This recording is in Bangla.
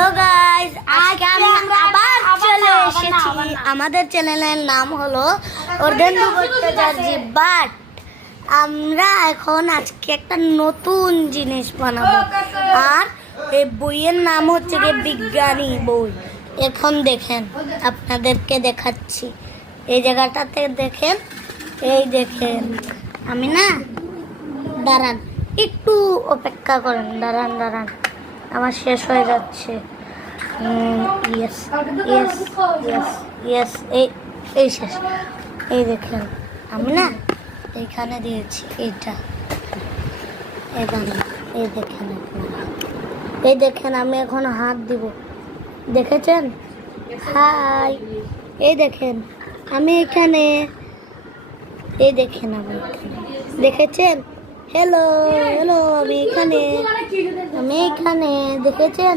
হ্যালো গাইস, আজকে আমরা আবার চলে এসেছি। আমাদের চ্যানেলের নাম হলো অর্ধেন্দু ভট্টাচার্য। বাট আমরা এখন আজকে একটা নতুন জিনিস বানাবো, আর এই বইয়ের নাম হচ্ছে গিয়ে বিজ্ঞানী বই। এখন দেখেন, আপনাদেরকে দেখাচ্ছি। এই জায়গাটাতে দেখেন, এই দেখেন। আমি না, দাঁড়ান একটু অপেক্ষা করেন, দাঁড়ান আমার শেষ হয়ে যাচ্ছে। ইয়েস ইয়েস ইয়েস ইয়েস, এই শেষ। এই দেখেন, আমি না এইখানে দিয়েছি এইটা। এই দেখেন আপনারা, এই দেখেন আমি এখন হাত দিব, দেখেছেন? হাই, এই দেখেন আমি এখানে, এই দেখেন আমি এখানে, দেখেছেন? হ্যালো, আমি এখানে, দেখেছেন?